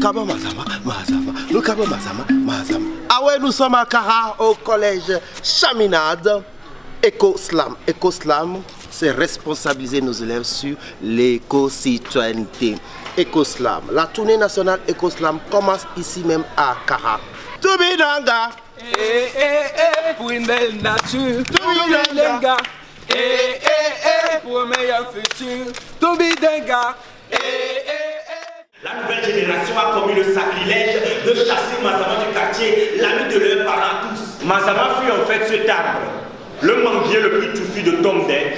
Kaba Mazama, Mazama, le Kaba Mazama, Mazama. Ah ouais, nous sommes à Kara, au collège Chaminade. Éco-Slam. Éco-Slam, c'est responsabiliser nos élèves sur l'éco-citoyenneté. Éco-Slam. La tournée nationale Éco-Slam commence ici même à Kara. Toubidanga. Pour une belle nature. Toubidanga. Pour un meilleur futur. Toubidanga. La nouvelle génération a commis le sacrilège de chasser Mazama du quartier, l'ami de leurs parents tous. Mazama fut en fait cet arbre, le manguier le plus touffu de Tomdé.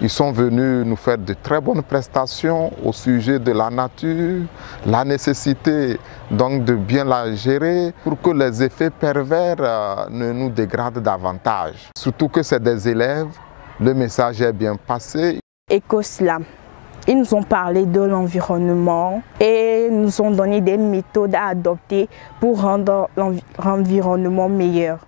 Ils sont venus nous faire de très bonnes prestations au sujet de la nature, la nécessité donc de bien la gérer pour que les effets pervers ne nous dégradent davantage. Surtout que c'est des élèves, le message est bien passé. Éco-Slam. Ils nous ont parlé de l'environnement et nous ont donné des méthodes à adopter pour rendre l'environnement meilleur.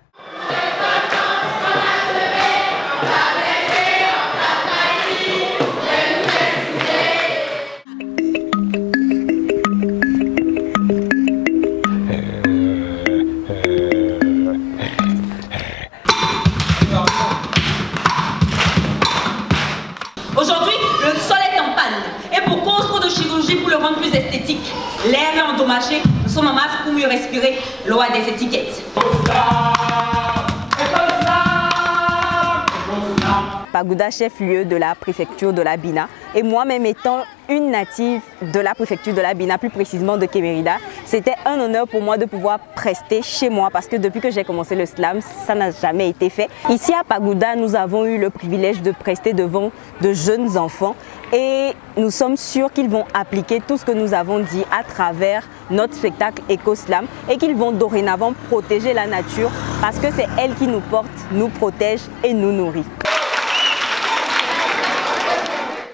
Aujourd'hui, le sol est en panne et pour cause trop de chirurgie pour le rendre plus esthétique. L'air est endommagé, nous sommes en masque pour mieux respirer, loi des étiquettes. Pagouda, chef-lieu de la préfecture de la Bina, et moi-même étant une native de la préfecture de la Bina, plus précisément de Kémérida, c'était un honneur pour moi de pouvoir prester chez moi parce que depuis que j'ai commencé le slam, ça n'a jamais été fait. Ici à Pagouda, nous avons eu le privilège de prester devant de jeunes enfants et nous sommes sûrs qu'ils vont appliquer tout ce que nous avons dit à travers notre spectacle Éco-Slam et qu'ils vont dorénavant protéger la nature parce que c'est elle qui nous porte, nous protège et nous nourrit.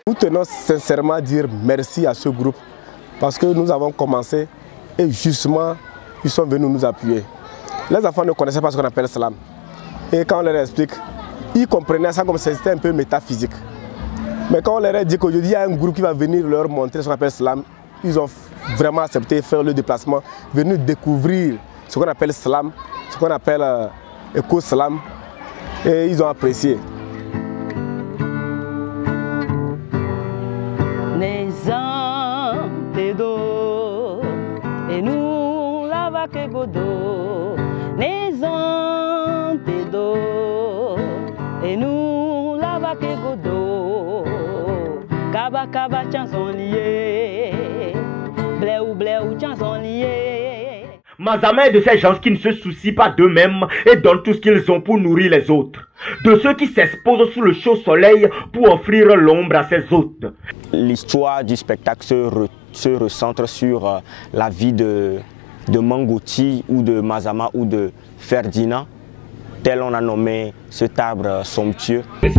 Nous tenons sincèrement à dire merci à ce groupe parce que nous avons commencé et justement ils sont venus nous appuyer. Les enfants ne connaissaient pas ce qu'on appelle slam et quand on leur explique, ils comprenaient ça comme si c'était un peu métaphysique. Mais quand on leur a dit qu'aujourd'hui il y a un groupe qui va venir leur montrer ce qu'on appelle slam, ils ont vraiment accepté de faire le déplacement, venir découvrir ce qu'on appelle slam, ce qu'on appelle éco-slam et ils ont apprécié. Et nous la vaque godo, et nous la vaque godo, kaba kaba chanson lié, blé ou chanson lié. Mazama est de ces gens qui ne se soucient pas d'eux-mêmes et donnent tout ce qu'ils ont pour nourrir les autres. De ceux qui s'exposent sous le chaud soleil pour offrir l'ombre à ses hôtes. L'histoire du spectacle se recentre sur la vie de Mangouti ou de Mazama ou de Ferdinand, tel on a nommé cet arbre somptueux. Nous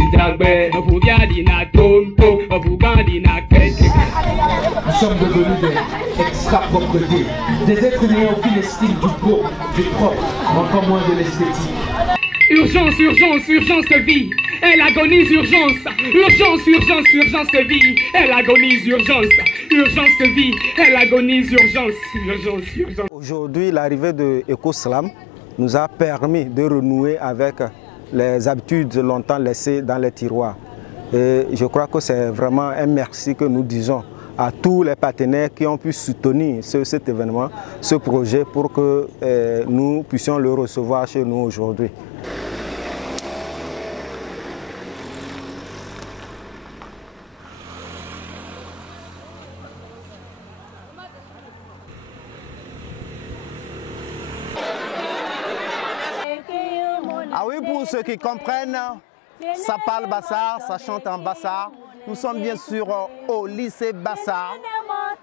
sommes devenus des extra-propretés, des êtres n'ayant aucune estime du beau, du propre, encore moins de l'esthétique. Urgence, urgence, urgence de vie, elle agonise urgence. Urgence, urgence, urgence de vie, elle agonise urgence. Urgence de vie, elle agonise urgence. Urgence, urgence. Aujourd'hui, l'arrivée de Éco-Slam nous a permis de renouer avec les habitudes longtemps laissées dans les tiroirs. Et je crois que c'est vraiment un merci que nous disons à tous les partenaires qui ont pu soutenir cet événement, ce projet, pour que nous puissions le recevoir chez nous aujourd'hui. Ah oui, pour ceux qui comprennent, ça parle Bassar, ça chante en Bassar. Nous sommes bien sûr au lycée Bassar,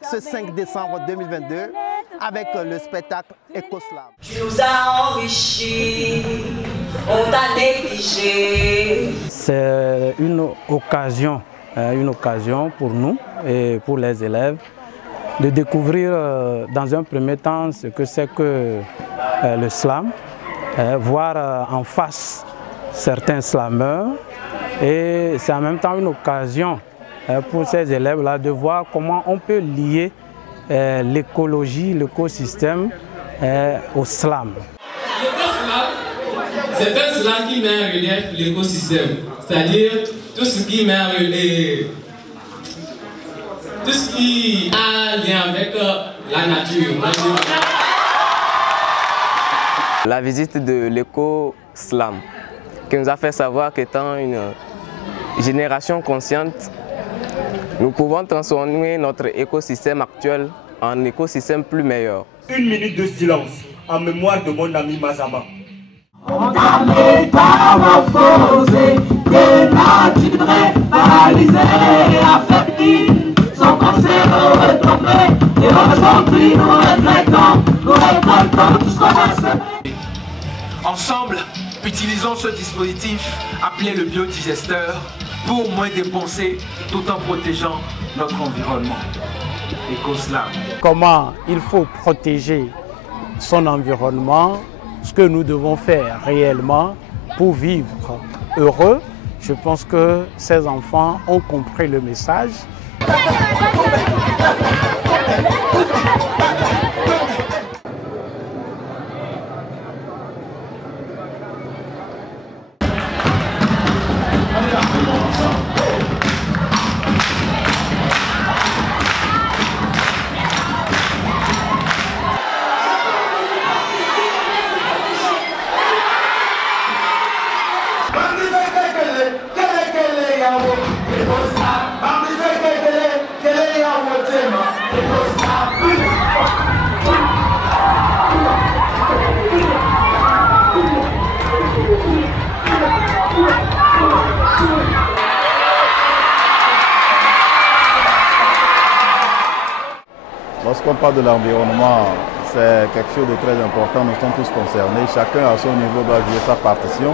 ce 5 décembre 2022, avec le spectacle Éco-Slam. Tu nous as enrichis, on t'a négligé. C'est une occasion pour nous et pour les élèves de découvrir dans un premier temps ce que c'est que le slam voir en face certains slameurs. Et c'est en même temps une occasion pour ces élèves-là de voir comment on peut lier l'écologie, l'écosystème au slam. C'est un slam qui met en relief l'écosystème, c'est-à-dire tout ce qui met en relief, tout ce qui a lien avec la nature. La visite de l'éco-slam qui nous a fait savoir qu'étant une génération consciente, nous pouvons transformer notre écosystème actuel en écosystème plus meilleur. Une minute de silence en mémoire de mon ami Mazama. On a métamorphosé, dénaturé, paralysé, affaibli, son conseil retombé, et aujourd'hui nous récoltons tout ce qu'on a semé. Ensemble, utilisons ce dispositif appelé le biodigesteur pour moins dépenser tout en protégeant notre environnement. Éco-slam. Comment il faut protéger son environnement, ce que nous devons faire réellement pour vivre heureux. Je pense que ces enfants ont compris le message. Lorsqu'on parle de l'environnement, c'est quelque chose de très important, nous sommes tous concernés, chacun à son niveau doit jouer sa partition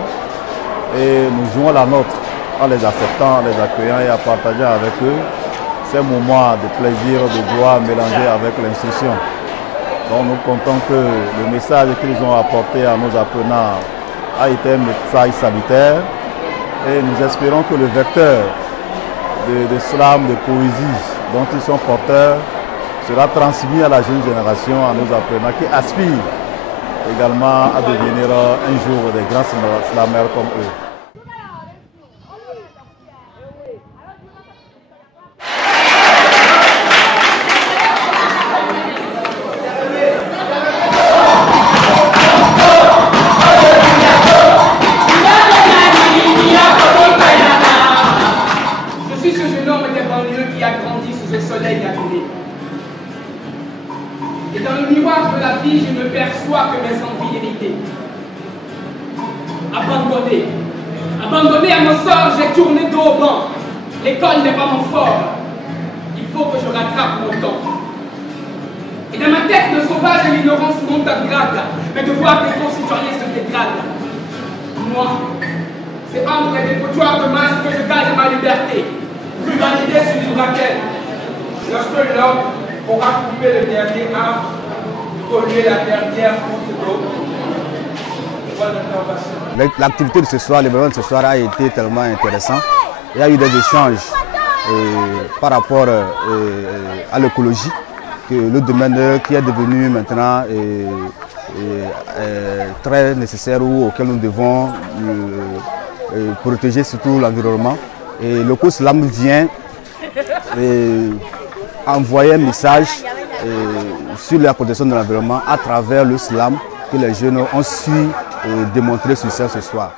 et nous jouons la nôtre en les acceptant, en les accueillant et en partageant avec eux ces moments de plaisir, de joie mélangés avec l'instruction. Donc nous comptons que le message qu'ils ont apporté à nos apprenants a été un message salutaire et nous espérons que le vecteur de slam, de poésie dont ils sont porteurs sera transmis à la jeune génération, à nos apprenants qui aspirent également à devenir un jour des grands slameurs comme eux. Je suis ce jeune homme des banlieues qui a grandi sous ce soleil allumé. Et dans le miroir de la vie, je ne perçois que mes envies héritées. Abandonné. Abandonné à mon sort, j'ai tourné dos au banc. L'école n'est pas mon fort. Il faut que je rattrape mon temps. Et dans ma tête de sauvage, l'ignorance monte en grade. Mais de voir que les concitoyens se dégradent. Moi, c'est entre les dépotoirs de masse que je gagne ma liberté. L'humanité sur l'Ibraquel. Lorsque l'homme aura coupé le dernier arbre, polluer la dernière goutte d'eau. L'activité de ce soir, l'événement de ce soir a été tellement intéressant. Il y a eu des échanges par rapport à l'écologie, le domaine qui est devenu maintenant très nécessaire ou auquel nous devons protéger surtout l'environnement. Et l'éco-slam vient envoyer un message sur la protection de l'environnement à travers le slam que les jeunes ont su démontrer sur scène ce soir.